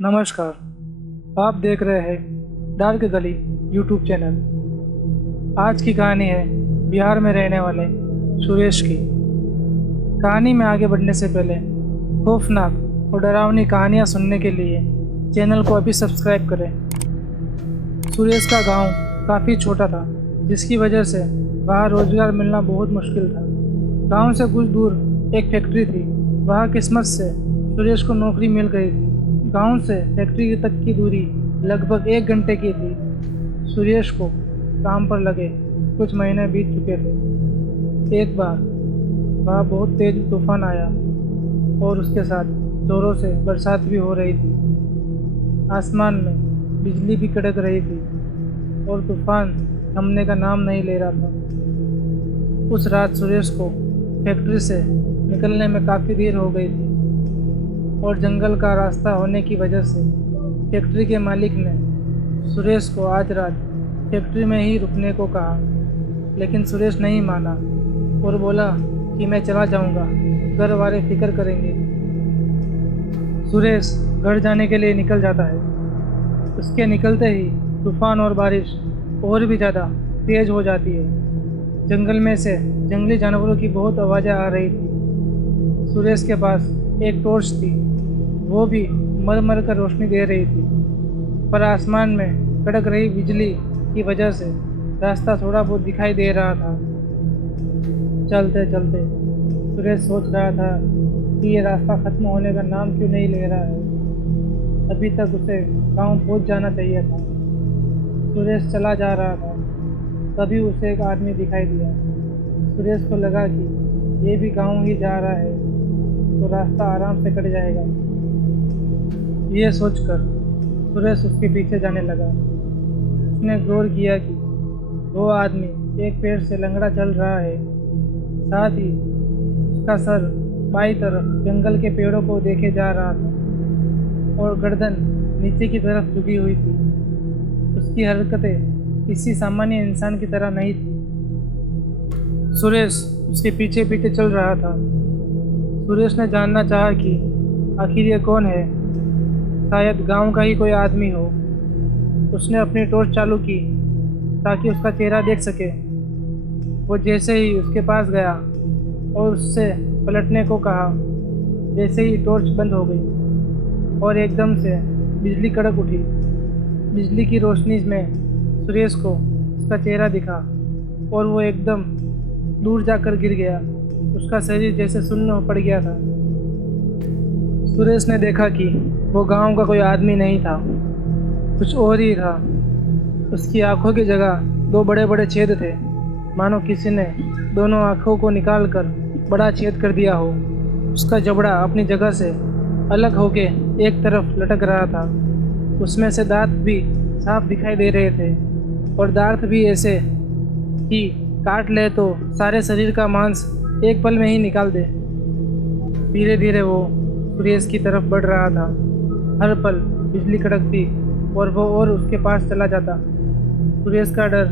नमस्कार। आप देख रहे हैं डार्क गली यूट्यूब चैनल। आज की कहानी है बिहार में रहने वाले सुरेश की। कहानी में आगे बढ़ने से पहले खौफनाक और डरावनी कहानियाँ सुनने के लिए चैनल को अभी सब्सक्राइब करें। सुरेश का गांव काफ़ी छोटा था, जिसकी वजह से वहाँ रोजगार मिलना बहुत मुश्किल था। गांव से कुछ दूर एक फैक्ट्री थी, वहाँ किस्मत से सुरेश को नौकरी मिल गई थी। गांव से फैक्ट्री तक की दूरी लगभग 1 घंटे की थी। सुरेश को काम पर लगे कुछ महीने बीत चुके थे। एक बार वहाँ बहुत तेज तूफान आया और उसके साथ जोरों से बरसात भी हो रही थी। आसमान में बिजली भी कड़क रही थी और तूफान थमने का नाम नहीं ले रहा था। उस रात सुरेश को फैक्ट्री से निकलने में काफ़ी देर हो गई थी और जंगल का रास्ता होने की वजह से फैक्ट्री के मालिक ने सुरेश को आज रात फैक्ट्री में ही रुकने को कहा, लेकिन सुरेश नहीं माना और बोला कि मैं चला जाऊंगा, घर वाले फिक्र करेंगे। सुरेश घर जाने के लिए निकल जाता है। उसके निकलते ही तूफान और बारिश और भी ज़्यादा तेज हो जाती है। जंगल में से जंगली जानवरों की बहुत आवाज़ें आ रही थी। सुरेश के पास एक टॉर्च थी, वो भी मर मर कर रोशनी दे रही थी, पर आसमान में कड़क रही बिजली की वजह से रास्ता थोड़ा बहुत दिखाई दे रहा था। चलते चलते सुरेश सोच रहा था कि ये रास्ता ख़त्म होने का नाम क्यों नहीं ले रहा है। अभी तक उसे गांव पहुंच जाना चाहिए था। सुरेश चला जा रहा था, तभी उसे एक आदमी दिखाई दिया। सुरेश को लगा कि ये भी गांव ही जा रहा है तो रास्ता आराम से कट जाएगा। ये सोचकर सुरेश उसके पीछे जाने लगा। उसने गौर किया कि वो आदमी एक पेड़ से लंगड़ा चल रहा है, साथ ही उसका सर बाईं तरफ जंगल के पेड़ों को देखे जा रहा था और गर्दन नीचे की तरफ झुकी हुई थी। उसकी हरकतें किसी सामान्य इंसान की तरह नहीं थी। सुरेश उसके पीछे पीछे चल रहा था। सुरेश ने जानना चाहा कि आखिर ये कौन है, शायद गांव का ही कोई आदमी हो। उसने अपनी टॉर्च चालू की ताकि उसका चेहरा देख सके। वो जैसे ही उसके पास गया और उससे पलटने को कहा, जैसे ही टॉर्च बंद हो गई और एकदम से बिजली कड़क उठी। बिजली की रोशनी में सुरेश को उसका चेहरा दिखा और वो एकदम दूर जाकर गिर गया। उसका शरीर जैसे सुन्न पड़ गया था। सुरेश ने देखा कि वो गांव का कोई आदमी नहीं था, कुछ और ही था। उसकी आंखों की जगह 2 बड़े बड़े छेद थे, मानो किसी ने दोनों आंखों को निकालकर बड़ा छेद कर दिया हो। उसका जबड़ा अपनी जगह से अलग होके एक तरफ लटक रहा था। उसमें से दांत भी साफ दिखाई दे रहे थे और दांत भी ऐसे कि काट ले तो सारे शरीर का मांस एक पल में ही निकाल दे। धीरे धीरे वो सुरेश की तरफ बढ़ रहा था। हर पल बिजली कड़कती और वो और उसके पास चला जाता। सुरेश का डर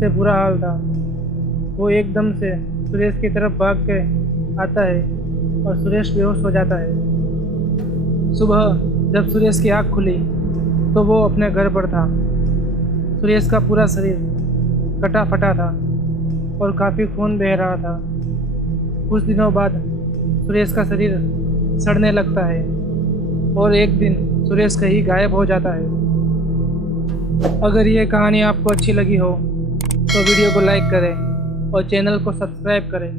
से बुरा हाल था। वो एकदम से सुरेश की तरफ भाग के आता है और सुरेश बेहोश हो जाता है। सुबह जब सुरेश की आँख खुली तो वो अपने घर पर था। सुरेश का पूरा शरीर कटा फटा था और काफ़ी खून बह रहा था। कुछ दिनों बाद सुरेश का शरीर सड़ने लगता है और एक दिन सुरेश कहीं गायब हो जाता है। अगर ये कहानी आपको अच्छी लगी हो तो वीडियो को लाइक करें और चैनल को सब्सक्राइब करें।